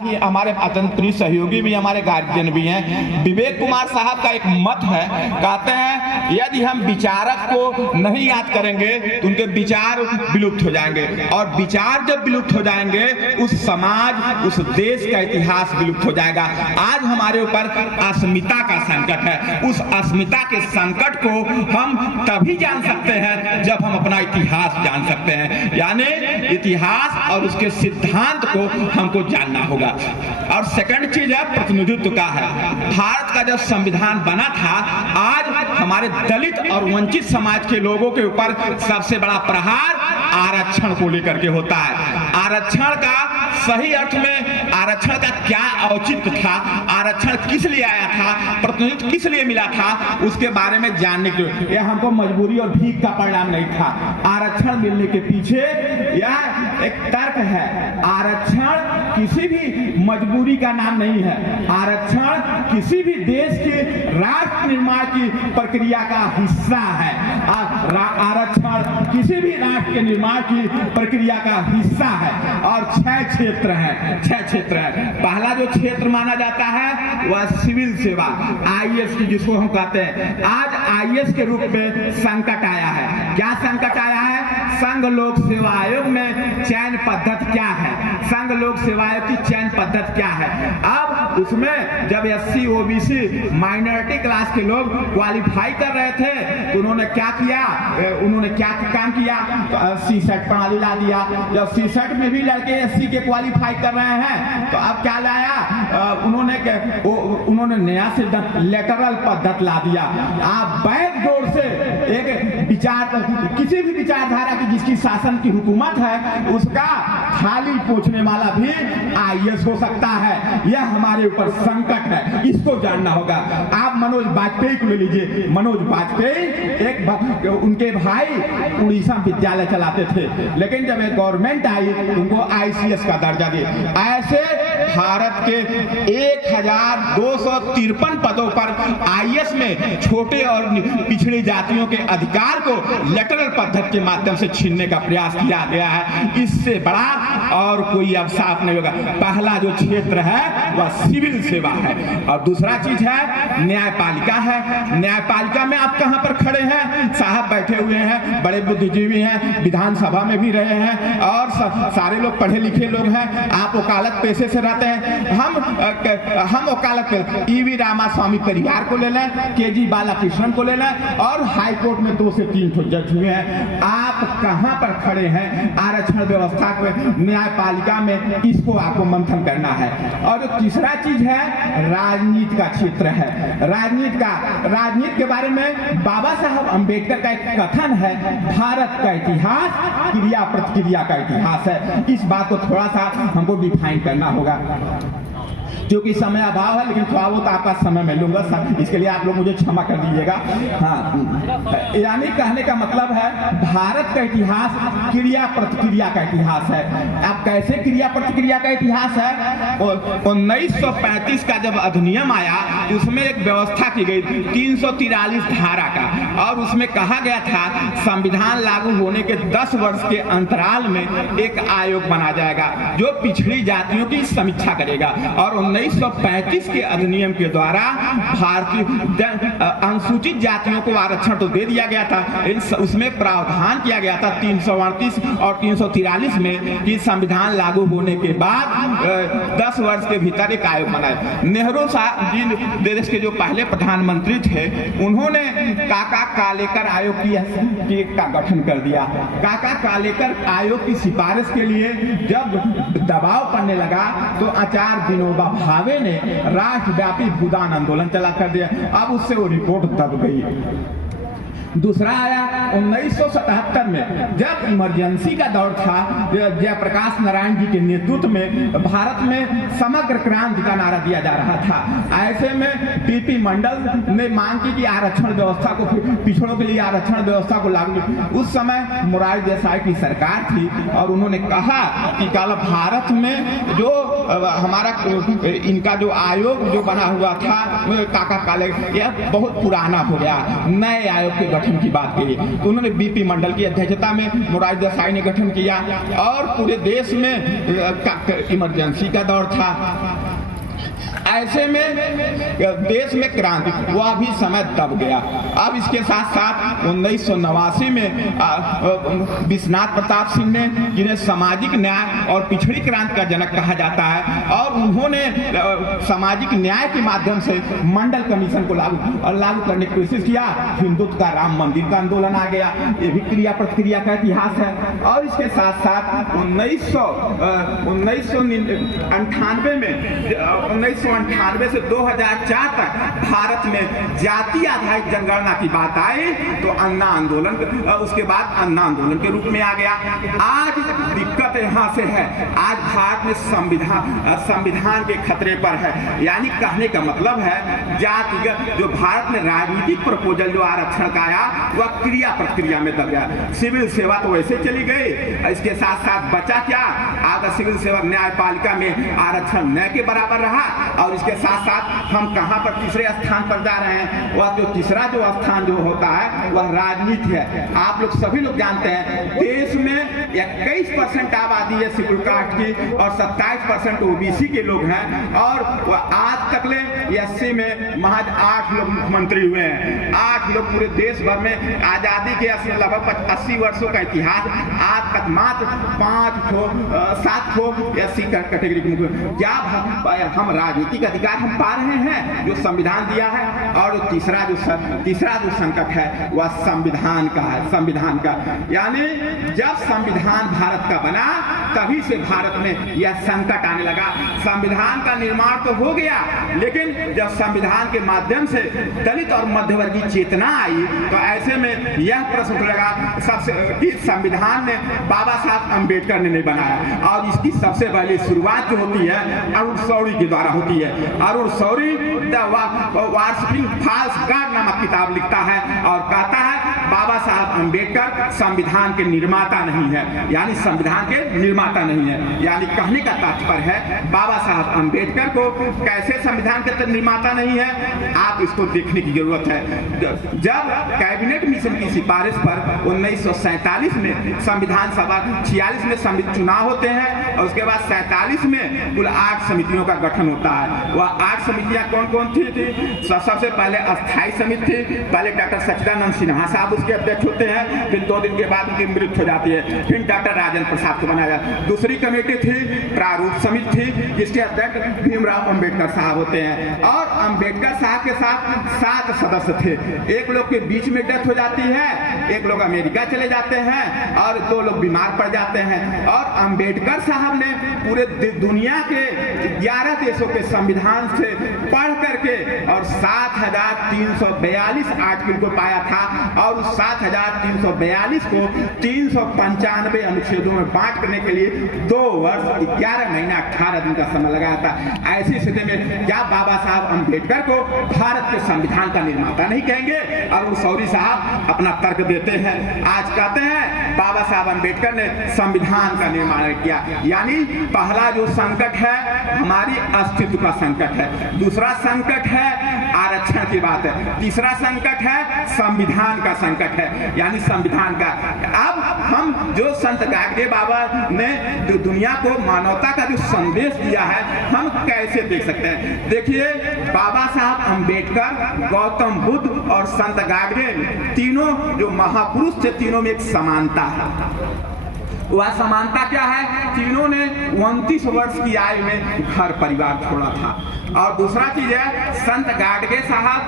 हमारे अतंत्री सहयोगी भी हमारे गार्जियन भी हैं। विवेक कुमार साहब का एक मत है, कहते हैं यदि हम विचारक को नहीं याद करेंगे तो उनके विचार विलुप्त हो जाएंगे, और विचार जब विलुप्त हो जाएंगे उस समाज उस देश का इतिहास विलुप्त हो जाएगा। आज हमारे ऊपर अस्मिता का संकट है। उस अस्मिता के संकट को हम तभी जान सकते हैं जब हम अपना इतिहास जान सकते हैं, यानी इतिहास और उसके सिद्धांत को हमको जानना होगा। और सेकंड चीज है प्रतिनिधित्व का है। भारत का जब संविधान बना था, आज हमारे दलित और वंचित समाज के लोगों के ऊपर सबसे बड़ा प्रहार आरक्षण को लेकर के होता है। आरक्षण का सही अर्थ में आरक्षण का क्या औचित्य था, आरक्षण किस लिए आया था, प्रतिनिधित्व किस लिए मिला था, उसके बारे में जानने के लिए यह हमको मजबूरी और भीख का परिणाम नहीं था। आरक्षण मिलने के पीछे यह एक तर्क है। आरक्षण किसी भी मजबूरी का नाम नहीं है। आरक्षण किसी भी देश के राष्ट्र निर्माण की प्रक्रिया का हिस्सा है। आरक्षण किसी भी राष्ट्र के निर्माण की प्रक्रिया का हिस्सा है। और 6 क्षेत्र हैं, 6 क्षेत्र है। पहला जो क्षेत्र माना जाता है वह सिविल सेवा, आईएएस की, जिसको हम कहते हैं। आज आईएएस के रूप में संकट आया है। क्या संकट आया है? संघ लोक सेवा आयोग में चयन पद्धति क्या है, संघ लोक सेवा आयोग की चयन पद्धति क्या है। अब उसमें जब एससी ओबीसी माइनॉरिटी क्लास के लोग क्वालिफाई कर रहे थे तो उन्होंने क्या किया, उन्होंने क्या काम किया, सीसेट प्रणाली ला दिया। जब सीसेट में भी लड़के एससी के क्वालिफाई कर रहे हैं तो अब क्या लाया, उन्होंने नया से लेटरल पद्धति ला दिया। आप बैक डोर से एक विचार, किसी भी विचारधारा की जिसकी शासन की हुकूमत है उसका खाली पूछने वाला भी आईएएस हो सकता है। यह हमारे ऊपर संकट है, इसको जानना होगा। आप मनोज वाजपेयी को ले लीजिए। मनोज वाजपेयी एक उनके भाई उड़ीसा विद्यालय चलाते थे, लेकिन जब एक गवर्नमेंट आई उनको आईसीएस का दर्जा दिया। ऐसे भारत के 1253 पदों पर आईएएस में छोटे और पिछड़ी जातियों के अधिकार को लेटरल पद्धति के माध्यम से छीनने का प्रयास किया गया है। इससे बड़ा और कोई अवसाद नहीं होगा। पहला जो क्षेत्र है वह सिविल सेवा है, और दूसरा चीज है न्यायपालिका है। न्यायपालिका में आप कहां पर खड़े हैं? साहब बैठे हुए हैं, बड़े बुद्धिजीवी हैं, विधानसभा में भी रहे हैं, और सारे लोग पढ़े लिखे लोग हैं। आप वकालत पेशे से रहते हैं। हम वकालत पे ईवी रामास्वामी परिवार को ले लें, केजी बालाकृष्णन को ले लें, और हाई कोर्ट में 2 से 3 जज हुए हैं। आप कहां पर खड़े हैं? आरक्षण व्यवस्था को, न्यायपालिका में, इसको आपको मंथन करना है। और जो तीसरा चीज है राजनीति का क्षेत्र है। राजनीति के बारे में बाबा साहब अंबेडकर का एक कथन है, भारत का इतिहास क्रिया प्रतिक्रिया का इतिहास है। इस बात को थोड़ा सा हमको डिफाइन करना होगा, क्योंकि समय अभाव है, लेकिन थोड़ा बहुत आपका समय मैं लूंगा, इसके लिए आप लोग मुझे क्षमा कर दीजिएगा। हाँ, यानी कहने का मतलब है भारत का इतिहास क्रिया प्रतिक्रिया का इतिहास है। अब कैसे क्रिया प्रतिक्रिया का इतिहास है? 1935 का जब अधिनियम आया उसमें एक व्यवस्था की गई 343 धारा का, और उसमें कहा गया था संविधान लागू होने के 10 वर्ष के अंतराल में एक आयोग बना जाएगा जो पिछड़ी जातियों की समीक्षा करेगा। और 1935 के अधिनियम के द्वारा भारतीय अनुसूचित जातियों को आरक्षण तो दे दिया गया था, उसमें प्रावधान किया गया था 338 और 343 में कि संविधान लागू होने के बाद 10 वर्ष के भीतर एक आयोग बनाए। नेहरू साहब जी देश के जो पहले प्रधानमंत्री थे, उन्होंने काका कालेकर आयोग का गठन कर दिया। काका कालेकर आयोग की सिफारिश के लिए जब दबाव पड़ने लगा तो आचार्य विनोबा भावे ने राष्ट्रव्यापी भूदान आंदोलन चला कर दिया। अब उससे वो रिपोर्ट दब गई। दूसरा आया 1977 में, जब इमरजेंसी का दौर था, जयप्रकाश नारायण जी के नेतृत्व में भारत में समग्र क्रांति का नारा दिया जा रहा था। ऐसे में पीपी मंडल ने मांग की कि आरक्षण व्यवस्था को, पिछड़ों के लिए आरक्षण व्यवस्था को लागू। उस समय मोरारजी देसाई की सरकार थी और उन्होंने कहा कि कल भारत में जो हमारा इनका जो आयोग जो बना हुआ था काका काले, यह बहुत पुराना हो गया, नए आयोग के गठन की बात की तो उन्होंने बीपी मंडल की अध्यक्षता में मोरारजी देसाई ने गठन किया और पूरे देश में इमरजेंसी का दौर था। ऐसे में देश में क्रांति वह भी समय दब गया। अब इसके साथ साथ 1989 में विश्वनाथ प्रताप सिंह ने, जिन्हें सामाजिक न्याय और पिछड़ी क्रांति का जनक कहा जाता है, और उन्होंने सामाजिक न्याय के माध्यम से मंडल कमीशन को लागू करने की कोशिश किया। हिंदुत्व का राम मंदिर का आंदोलन आ गया। ये भी क्रिया प्रतिक्रिया का इतिहास है। और इसके साथ साथ 1998 से 2004 तक भारत में जाति आधारित जनगणना की बात आई तो अन्ना आंदोलन, उसके बाद अन्ना आंदोलन के रूप में आ गया। आज दिक्कत यहाँ से है, आज भारत में संविधान के खतरे पर है। यानी कहने का मतलब है जातिगत जो भारत में राजनीतिक प्रपोजल जो आरक्षण का आया वह क्रिया प्रतिक्रिया में दब गया। सिविल सेवा तो वैसे चली गई, इसके साथ साथ बचा क्या, आगे सिविल सेवा न्यायपालिका में आरक्षण न के बराबर रहा। और इसके साथ साथ हम कहां पर तीसरे स्थान पर जा रहे हैं, वह जो तीसरा जो स्थान जो होता है वह राजनीति है। आप लोग सभी लोग जानते हैं देश में 21% आबादी है शेड्यूल कास्ट की और 27% ओबीसी के लोग हैं। और वह आज तक ले 80 में महज 8 लोग मुख्यमंत्री हुए हैं। 8 लोग पूरे देश भर में आजादी के लगभग 80 वर्षों का इतिहास, आज तक मात्र 7 SC कैटेगरी के मुख्य। क्या हम राजनीतिक अधिकार हम पा रहे हैं जो संविधान दिया है? और तीसरा जो संकट है वह संविधान का है। संविधान का यानी जब संविधान भारत का बना तभी से भारत में यह संकट आने लगा। संविधान का निर्माण तो हो गया, लेकिन जब संविधान के माध्यम से दलित और मध्यवर्गीय चेतना आई तो ऐसे में यह प्रश्न उठेगा सबसे कि संविधान ने बाबा साहब अम्बेडकर ने नहीं बनाया। और इसकी सबसे पहली शुरुआत जो होती है अरुण शौरी के द्वारा होती है। Arun Shourie the worshipping false god नामक किताब लिखता है और कहता है बाबा साहब अम्बेडकर संविधान के निर्माता नहीं है, यानी संविधान के निर्माता नहीं है। यानी कहने का तात्पर्य है बाबा साहब अम्बेडकर को कैसे संविधान के निर्माता नहीं है, आप इसको देखने की जरूरत है। जब कैबिनेट मिशन की सिफारिश पर 1947 में संविधान सभा 46 में चुनाव होते हैं और उसके बाद 47 में कुल 8 समितियों का गठन होता है। वह 8 समितियां कौन कौन थी? सबसे पहले अस्थायी समिति थी। पहले डॉक्टर सच्चिदानंद सिन्हा साहब उसके अध्यक्ष होते हैं, फिर 2 दिन के बाद उनकी मृत्यु हो जाती है, फिर डॉक्टर राजेंद्र प्रसाद को बनाया। दूसरी कमेटी थी प्रारूप समिति थी, जिसके अध्यक्ष भीमराव अम्बेडकर साहब होते हैं। और अम्बेडकर साहब के साथ 7 सदस्य थे। एक लोग के बीच में डेथ हो जाती है, एक लोग अमेरिका चले जाते हैं और 2 लोग बीमार पड़ जाते हैं। और अम्बेडकर साहब ने पूरे दुनिया के 11 देशों के संविधान से पढ़ करके और 7,342 आर्टिकल को पाया था। और उस 7,342 को 395 अनुच्छेदों में बांट करने के लिए 2 वर्ष 11 महीना 18 दिन का समय लगाया था। ऐसी स्थिति में क्या बाबा साहब अम्बेडकर को भारत के संविधान का निर्माता नहीं कहेंगे? और शौरी साहब अपना तर्क देते हैं। आज कहते हैं बाबा साहब अम्बेडकर ने संविधान का निर्माण किया। यानी पहला जो संकट है हमारी अस्तित्व का संकट है, दूसरा संकट है आरक्षण की बात है, तीसरा संकट है संविधान का संकट है, यानी संविधान का। अब हम जो संत गाडगे बाबा ने दुनिया को मानवता का जो संदेश दिया है हम कैसे देख सकते हैं? देखिए बाबा साहब अम्बेडकर, गौतम बुद्ध और संत गाडगे तीनों जो महापुरुष थे, तीनों में एक समानता है। वह समानता क्या है? तीनों ने 29 वर्ष की आयु में घर परिवार छोड़ा था। और दूसरा चीज है संत गाडगे साहब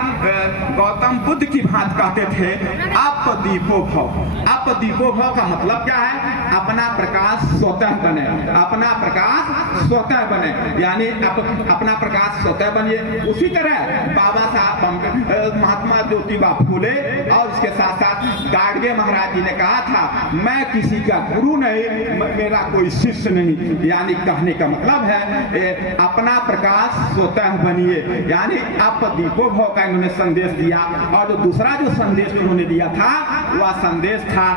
गौतम बुद्ध की बात कहते थे अपदीपो भव। अपदीपो भव का मतलब क्या है? अपना प्रकाश स्वतः बने, अपना प्रकाश स्वतः बने, यानी अपना प्रकाश स्वतः बनिए। उसी तरह बाबा साहब महात्मा ज्योतिबा फूले और इसके साथ साथ गाडगे महाराज जी ने कहा था मैं किसी का गुरु नहीं, मेरा कोई शिष्य नहीं। यानी कहने का मतलब है अपना प्रकाश स्वतः बनिए, यानी अपदीपो भव का इन्होंने संदेश दिया। और जो दूसरा जो संदेश उन्होंने दिया था वह संदेश था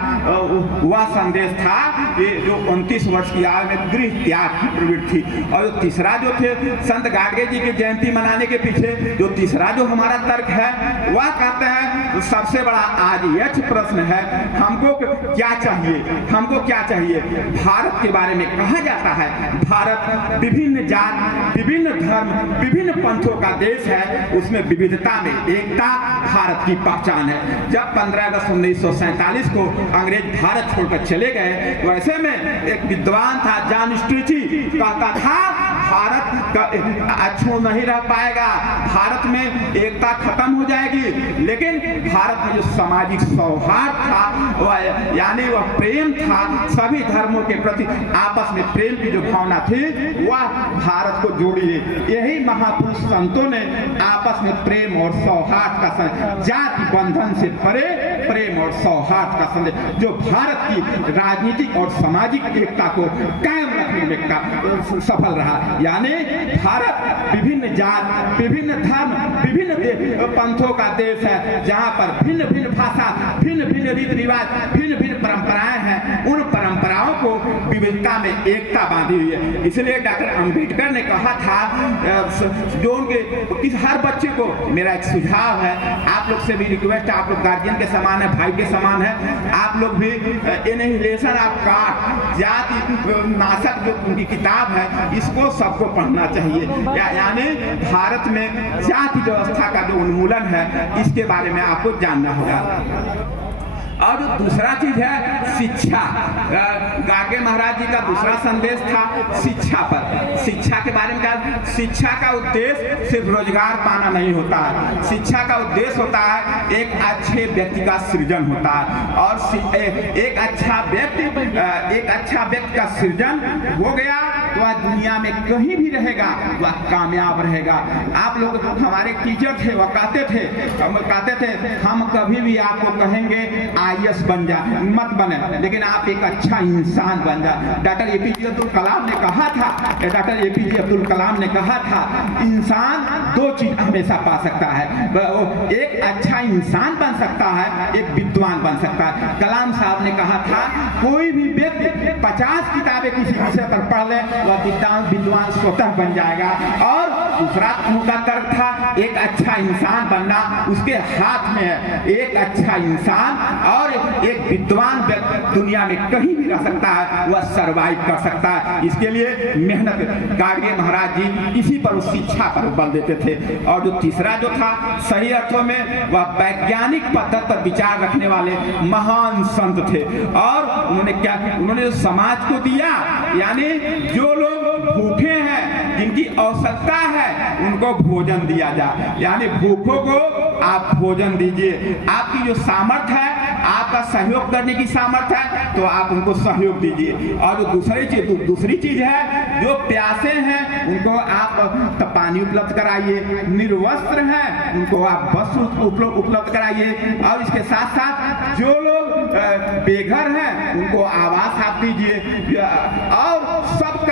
ये जो 29 वर्ष की आयु में गृह त्याग की प्रवृत्ति थी। और तीसरा जो थे संत गाडगे जी की जयंती मनाने के पीछे जो तीसरा जो हमारा तर्क है वह कहते हैं सबसे बड़ा आज यह प्रश्न है हमको क्या चाहिए, हमको क्या चाहिए। भारत के बारे में कहा जाता है भारत विभिन्न जात, विभिन्न धर्म, विभिन्न पंथों का देश है, उसमें विविधता में एकता भारत की पहचान है। जब 15 अगस्त 1947 को अंग्रेज भारत छोड़कर चले गए तो ऐसे में एक विद्वान था जॉन स्ट्रेची कहता था भारत अछूत नहीं रह पाएगा, भारत में एकता खत्म हो जाएगी, लेकिन भारत में जो सामाजिक सौहार्द था वह यानी वह प्रेम था, सभी धर्मों के प्रति आपस में प्रेम की जो भावना थी वह भारत को जोड़ी है। यही महापुरुष संतों ने आपस में प्रेम और सौहार्द का जाति बंधन से परे प्रेम और सौहार्द का संदेश जो भारत की राजनीतिक और सामाजिक एकता को कायम रखने में सफल रहा। यानी भारत विभिन्न जात, विभिन्न धर्म, विभिन्न पंथों का देश है जहां पर भिन्न भिन्न भाषा, भिन्न भिन्न रीति रिवाज, भिन्न भिन्न परंपराएं हैं। उन परंपराओं को विविधता में एकता बांधी हुई है। इसलिए डॉक्टर अंबेडकर ने कहा था जो उनके हर बच्चे को मेरा एक सुझाव है, आप लोग से भी रिक्वेस्ट है, आप लोग गार्जियन के समान है, भाई के समान है, आप लोग भी एनिहिलेशन ऑफ कास्ट जाति नाशक जो उनकी किताब है इसको सबको पढ़ना चाहिए। यानी भारत में जाति व्यवस्था का जो उन्मूलन है इसके बारे में आपको जानना होगा। और जो दूसरा चीज है शिक्षा, गाडगे महाराज जी का दूसरा संदेश था शिक्षा पर। शिक्षा के बारे में क्या, शिक्षा का उद्देश्य सिर्फ रोजगार पाना नहीं होता है, शिक्षा का उद्देश्य होता है एक अच्छे व्यक्ति का सृजन होता है। और एक अच्छा व्यक्ति का सृजन हो गया तो वह दुनिया में कहीं भी रहेगा वह कामयाब रहेगा। आप लोग हमारे टीचर थे वह कहते थे हम कभी भी आपको कहेंगे IAS बन जा मत बने, लेकिन आप एक अच्छा इंसान बन जा। डॉक्टर APJ अब्दुल कलाम ने कहा था इंसान दो चीज हमेशा पा सकता है, एक अच्छा इंसान बन सकता है, एक विद्वान बन सकता है। कलाम साहब ने कहा था कोई भी व्यक्ति 50 किताबें किसी विषय पर पढ़ ले वह विद्वान स्वतः बन जाएगा। और दूसरा उनका तर्क था एक अच्छा इंसान बनना उसके हाथ में है। एक अच्छा इंसान और एक विद्वान दुनिया में कहीं भी रह सकता है, वह सरवाइव कर सकता है। इसके लिए मेहनत गाडगे महाराज जी इसी पर उस शिक्षा पर बल देते थे। और जो तीसरा जो था सही अर्थों में वह वैज्ञानिक पद्धति पर विचार रखने वाले महान संत थे। और उन्होंने जो समाज को दिया, यानी जो लोग भूखे हैं जिनकी आवश्यकता है उनको भोजन दिया जाए, यानी भूखों को आप भोजन दीजिए। आपकी जो सामर्थ्य है, आपका सहयोग करने की सामर्थ्य है तो आप उनको सहयोग दीजिए। और जो दूसरी चीज है जो प्यासे हैं उनको आप पानी उपलब्ध कराइए, निर्वस्त्र हैं उनको आप वस्त्र उपलब्ध कराइए। और इसके साथ साथ जो लोग बेघर हैं उनको आवास आप दीजिए। और सब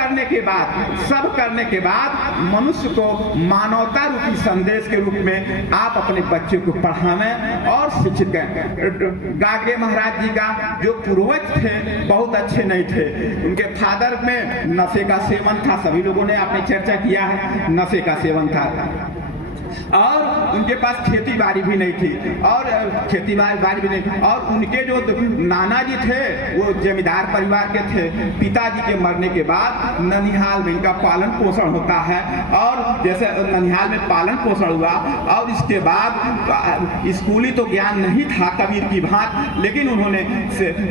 करने के बाद मनुष्य को मानवता रूपी संदेश के रूप में आप अपने बच्चे को पढ़ावें और शिक्षित करें। गाडगे महाराज जी का जो पूर्वज थे बहुत अच्छे नहीं थे, उनके फादर में नशे का सेवन था, सभी लोगों ने आपने चर्चा किया है, नशे का सेवन था। और उनके पास खेती बाड़ी भी नहीं थी, और उनके जो नाना जी थे वो जमींदार परिवार के थे। पिताजी के मरने के बाद ननिहाल में इनका पालन पोषण होता है। और जैसे ननिहाल में पालन पोषण हुआ और इसके बाद स्कूली तो ज्ञान नहीं था कबीर की भांति, लेकिन उन्होंने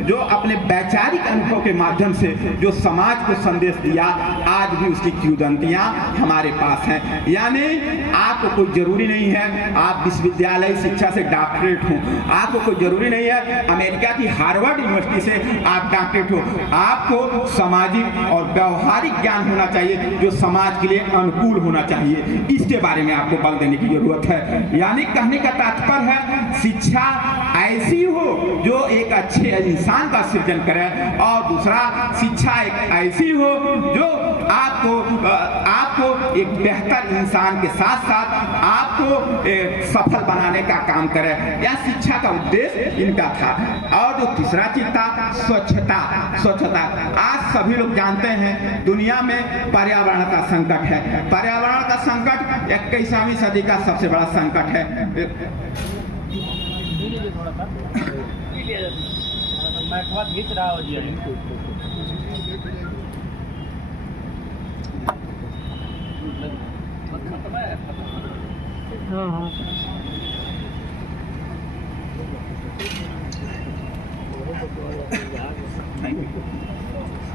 जो अपने वैचारिक अनुभव के माध्यम से जो समाज को संदेश दिया, आज भी उसकी किंवदंतियां हमारे पास हैं। यानी आपको कोई जरूरी नहीं है आप विश्वविद्यालय शिक्षा से डॉक्टरेट हो, आपको कोई जरूरी नहीं है अमेरिका की हार्वर्ड यूनिवर्सिटी से आप डॉक्टरेट हो, आपको सामाजिक और व्यवहारिक ज्ञान होना चाहिए जो समाज के लिए अनुकूल होना चाहिए। इसके बारे में आपको बल देने की जरूरत है। यानी कहने का तात्पर्य है शिक्षा ऐसी हो जो एक अच्छे इंसान का सृजन करे, और दूसरा शिक्षा एक ऐसी हो जो आपको एक बेहतर इंसान के साथ साथ आपको सफल बनाने का काम करे। यह शिक्षा का उद्देश्य इनका था। और जो तीसरा चीज था स्वच्छता। आज सभी लोग जानते हैं दुनिया में पर्यावरण का संकट है। पर्यावरण का संकट 21वीं सदी का सबसे बड़ा संकट है।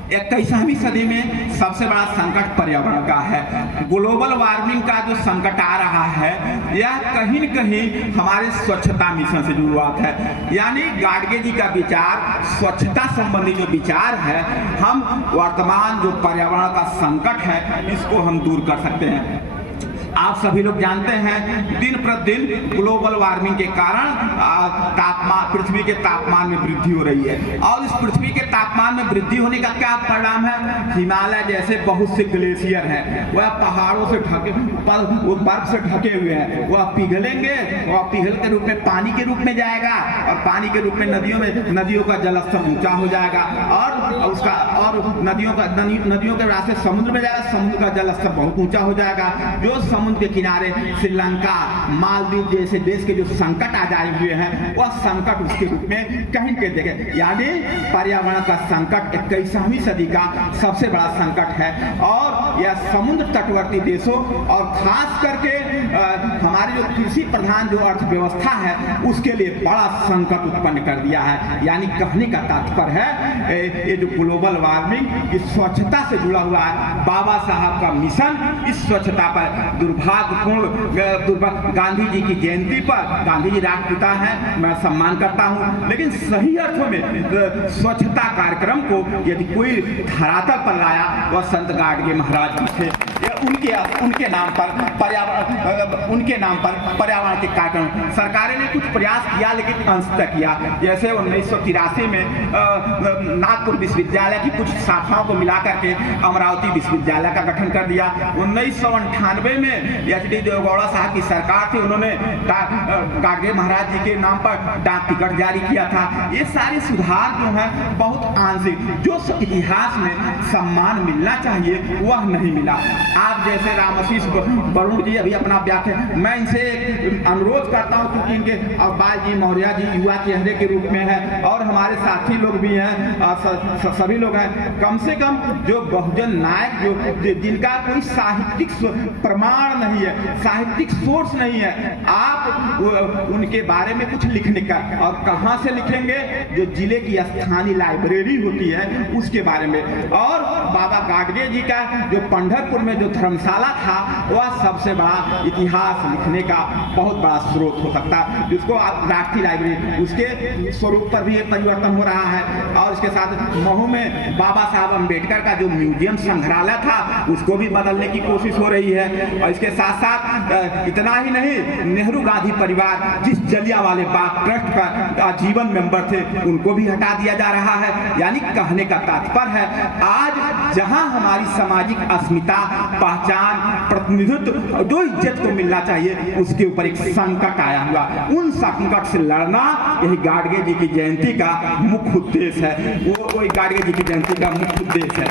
इक्कीसवीं सदी में सबसे बड़ा संकट पर्यावरण का है। ग्लोबल वार्मिंग का जो संकट आ रहा है यह कहीं न कहीं हमारे स्वच्छता मिशन से जुड़ा है। यानी गाडगे जी का विचार, स्वच्छता संबंधी जो विचार है, हम वर्तमान जो पर्यावरण का संकट है इसको हम दूर कर सकते हैं। आप सभी लोग जानते हैं दिन प्रतिदिन ग्लोबल वार्मिंग के कारण पृथ्वी के तापमान में वृद्धि हो रही है। और इस पृथ्वी के तापमान में वृद्धि होने का क्या परिणाम है? हिमालय जैसे बहुत से ग्लेशियर हैं, वह पहाड़ों से ढके, वो बर्फ से ढके हुए हैं, वह पिघलेंगे, वह पिघल के रूप में पानी के रूप में जाएगा और पानी के रूप में नदियों का जलस्तर ऊंचा हो जाएगा और नदियों के रास्ते समुद्र में जाएगा, समुद्र का जलस्तर बहुत ऊंचा हो जाएगा। जो समुद्र के किनारे श्रीलंका, मालदीव जैसे देश के जो संकट आ जाए हुए हैं वह संकट उसके रूप में कहीं के देखे। यानी पर्यावरण का संकट 21वीं सदी का सबसे बड़ा संकट है। और यह समुद्र तटवर्ती देशों और खास करके हमारे जो कृषि प्रधान जो अर्थव्यवस्था है उसके लिए बड़ा संकट उत्पन्न कर दिया है। यानी कहने का तात्पर्य है ये जो ग्लोबल वार्मिंग इस स्वच्छता से जुड़ा हुआ है। बाबा साहब का मिशन इस स्वच्छता पर दुर्भाग्यपूर्ण गांधी जी की जयंती पर, गांधी जी राष्ट्रपिता हैं, मैं सम्मान करता हूं, लेकिन सही अर्थों में स्वच्छता कार्यक्रम को यदि कोई धरातल पर लाया वह संत गाडगे महाराज जी थे। उनके नाम पर पर्यावरण के कार्यक्रम सरकारें ने कुछ प्रयास किया लेकिन अंशतः किया। जैसे 1983 में नागपुर विश्वविद्यालय की कुछ शाखाओं को मिलाकर के अमरावती विश्वविद्यालय का गठन कर दिया। 1998 में एच.डी. देवेगौड़ा साहब की सरकार थी, उन्होंने गाडगे महाराज जी के नाम पर डाक टिकट जारी किया था। ये सारे सुधार जो है बहुत आंशिक, जो इतिहास में सम्मान मिलना चाहिए वह नहीं मिला। आप जैसे रामाशीष वरुण जी अभी अपना व्याख्या, मैं इनसे अनुरोध करता हूं क्योंकि इनके अब्बास जी मौर्य जी युवा चेहरे के रूप में है और हमारे साथी लोग भी हैं, सभी लोग हैं, कम से कम जो बहुजन नायक जो जिनका कोई साहित्यिक प्रमाण नहीं है, साहित्यिक सोर्स नहीं है, आप उनके बारे में कुछ लिखने का, और कहां से लिखेंगे? जो जिले की स्थानीय लाइब्रेरी होती है उसके बारे में। और बाबा गाडगे जी का जो पंढरपुर में जो धर्मशाला था वह सबसे बड़ा इतिहास लिखने का बहुत बड़ा स्रोत हो सकता है, जिसको आप राष्ट्रीय लाइब्रेरी, उसके स्वरूप पर भी परिवर्तन हो रहा है। और इसके साथ महू में बाबा साहब अम्बेडकर का जो म्यूजियम संग्रहालय था उसको भी बदलने की कोशिश हो रही है। और इसके साथ साथ इतना ही नहीं, नेहरू गांधी परिवार जिस जलियांवाले बाग ट्रस्ट का आजीवन मेंबर थे उनको भी हटा दिया जा रहा है। यानी कहने का तात्पर्य है आज जहां हमारी सामाजिक अस्मिता, पहचान, प्रतिनिधित्व, जो इज्जत को मिलना चाहिए उसके ऊपर एक संकट आया हुआ, उन संकट से लड़ना यही गाडगे जी की जयंती का मुख्य उद्देश्य है। वो गाडगे जी की जयंती का मुख्य उद्देश्य है।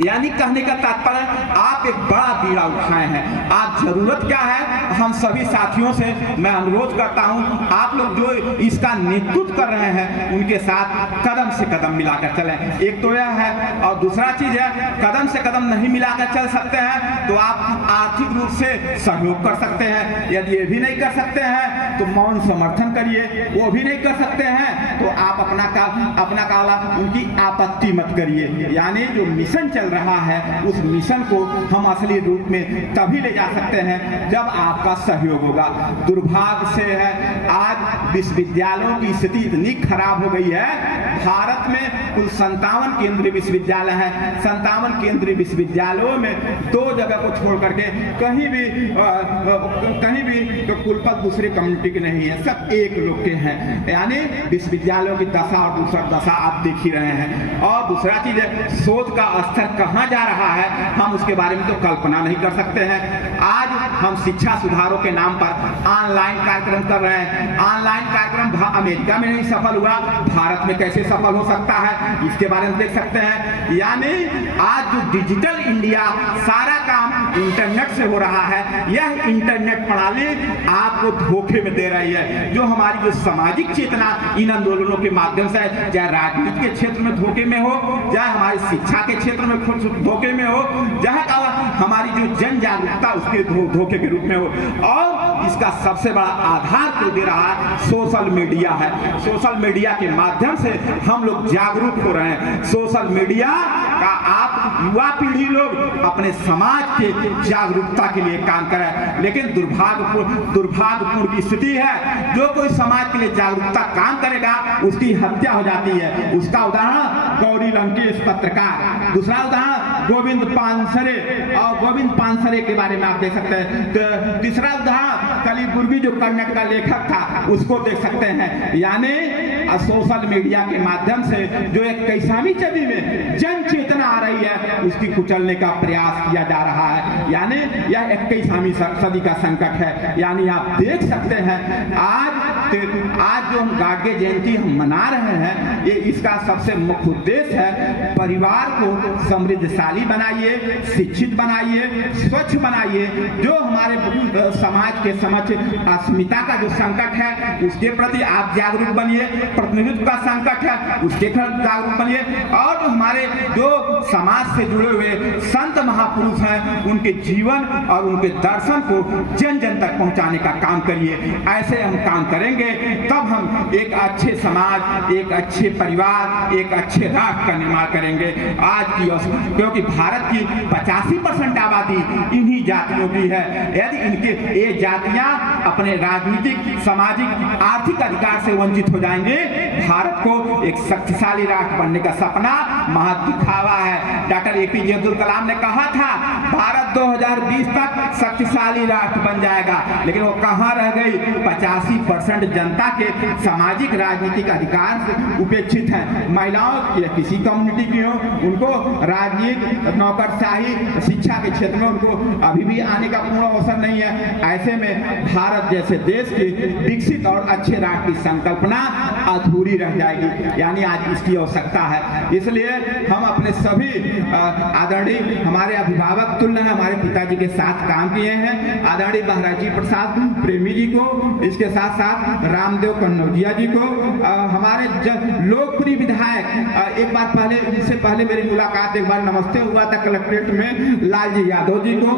यानी कहने का तात्पर्य आप एक बड़ा बीड़ा उठाए हैं। आप जरूरत क्या है, हम सभी साथियों से मैं अनुरोध करता हूं, आप लोग जो इसका नेतृत्व कर रहे हैं उनके साथ कदम से कदम मिलाकर चलें। एक तो यह है, और दूसरा चीज है, कदम से कदम नहीं मिलाकर चल सकते हैं तो आप आर्थिक रूप से सहयोग कर सकते हैं। यदि ये भी नहीं कर सकते हैं तो मौन समर्थन करिए, वो भी नहीं कर सकते हैं तो आप अपना काला उनकी आपत्ति मत करिए। यानी जो मिशन चल रहा है उस मिशन को हम असली रूप में तभी ले जा सकते हैं जब आपका सहयोग होगा। दुर्भाग्य से है आज विश्वविद्यालयों की स्थिति इतनी खराब हो गई है। भारत में कुल 57 केंद्रीय विश्वविद्यालय है। 57 केंद्रीय विश्वविद्यालयों में 2 जगह को छोड़ करके कहीं भी तो कुलपति दूसरे कम्युनिटी के नहीं है, सब एक लोग के हैं। यानी विश्वविद्यालयों की दशा और दूसरा दशा आप देख ही रहे हैं। और दूसरा चीज है, शोध का स्तर कहाँ जा रहा है हम उसके बारे में तो कल्पना नहीं कर सकते हैं। आज हम शिक्षा सुधारों के नाम पर ऑनलाइन कार्यक्रम कर रहे हैं। ऑनलाइन कार्यक्रम अमेरिका में नहीं सफल हुआ, भारत में कैसे सफल हो सकता है, इसके बारे में देख सकते हैं। यानी आज जो डिजिटल इंडिया, सारा काम इंटरनेट से हो रहा है, यह इंटरनेट प्रणाली आपको धोखे में दे रही है। जो हमारी जो सामाजिक चेतना इन आंदोलनों के माध्यम से, चाहे राजनीति के क्षेत्र में धोखे में हो, चाहे हमारी शिक्षा के क्षेत्र में धोखे में हो, चाहे हमारी जो जन जागरूकता उसके धोखे के रूप में हो, और इसका सबसे बड़ा आधार को दे रहा है सोशल मीडिया है। सोशल मीडिया के माध्यम से हम लोग जागरूक हो रहे हैं। सोशल मीडिया का आप युवा पीढ़ी लोग अपने समाज के जागरूकता के लिए काम करें, लेकिन दुर्भाग्यपूर्ण स्थिति है, जो कोई समाज के लिए जागरूकता काम करेगा उसकी हत्या हो जाती है। उसका उदाहरण गौरी लंकेश पत्रकार, दूसरा उदाहरण गोविंद पानसरे, और गोविंद पानसरे के बारे में आप देख सकते हैं। तीसरा उदाहरण कलिबुर्गी जो कर्नाटक का लेखक था, उसको देख सकते हैं। यानी सोशल मीडिया के माध्यम से जो 21वीं सदी में जन चेतना आ रही है, उसकी कुचलने का प्रयास किया जा रहा है। यानी यह 21वीं सदी का संकट है। यानी आप देख सकते हैं आज जो हम गाडगे जयंती हम मना रहे हैं, ये इसका सबसे मुख्य उद्देश्य है परिवार को समृद्धशाली बनाइए, शिक्षित बनाइए, स्वच्छ बनाइए। जो हमारे समाज के समक्ष अस्मिता का जो संकट है उसके प्रति आप जागरूक बनिए, प्रतिनिधित्व का संकट है उसके खिलाफ जागरूक बनिए, और हमारे जो समाज से जुड़े हुए संत महापुरुष हैं उनके जीवन और उनके दर्शन को जन जन तक पहुंचाने का काम करिए। ऐसे हम काम करेंगे तब हम एक अच्छे समाज, एक अच्छे परिवार, एक अच्छे राष्ट्र का निर्माण करेंगे। आज की क्योंकि भारत की 85% आबादी इन्हीं जातियों की है। यदि इनके ये जातियां अपने राजनीतिक, सामाजिक, आर्थिक अधिकार से वंचित हो जाएंगे, भारत को एक शक्तिशाली राष्ट्र बनने का सपना महज दिखावा है। डॉक्टर APJ अब्दुल कलाम ने कहा था भारत 2020 तक शक्तिशाली राष्ट्र बन जाएगा, लेकिन वो कहाँ रह गई? 85% जनता के सामाजिक राजनीतिक अधिकार से उपेक्षित है। महिलाओं या किसी कम्युनिटी की हो, उनको राजनीति, नौकरशाही, शिक्षा के क्षेत्र में उनको अभी भी आने का पूर्ण अवसर नहीं है। ऐसे में भारत जैसे देश के विकसित और अच्छे राष्ट्र की संकल्पना अधूरी रह जाएगी। यानी आज इसकी आवश्यकता है। इसलिए हम अपने सभी आदरणीय हमारे अभिभावक तुल्य हमारे पिताजी के साथ काम किए हैं, आदरणीय महाराजी प्रसाद प्रेमी जी को, इसके साथ साथ रामदेव कन्नौजिया जी को, हमारे लोकप्रिय विधायक, एक बार पहले, इससे पहले मेरी मुलाकात एक बार नमस्ते हुआ था कलेक्ट्रेट में, लालजी यादव जी को,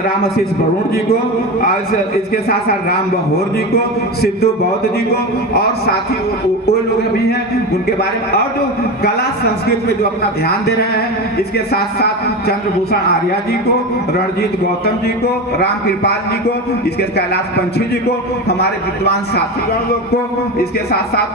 रामाशीष वरुण जी को, और इसके साथ साथ राम बहोर जी को, सिद्धू बौद्ध जी को, और साथी वो लोग भी हैं उनके बारे में, और जो कला संस्कृति पे जो अपना ध्यान दे रहे हैं, इसके साथ साथ चंद्रभूषण आर्या जी को, रणजीत गौतम जी को, राम कृपाल जी को, इसके कैलाश पंछी जी को, हमारे विद्वान साथीगण लोग को, इसके साथ साथ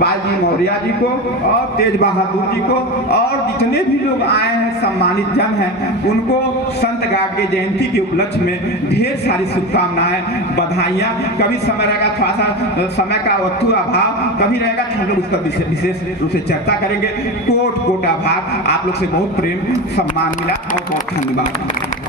बालजी मौर्य जी को, और तेज बहादुर जी को, और जितने भी लोग आए हैं सम्मानित जन हैं, उनको संत गाडगे जयंती के उपलक्ष्य में ढेर सारी शुभकामनाएं, बधाइयां। कभी समय रहेगा, थोड़ा सा समय का वस्तु अभाव कभी रहेगा तो हम लोग उसका विशेष रूप से चर्चा करेंगे। कोट आभार, आप लोग से बहुत प्रेम सम्मान मिला और बहुत धन्यवाद।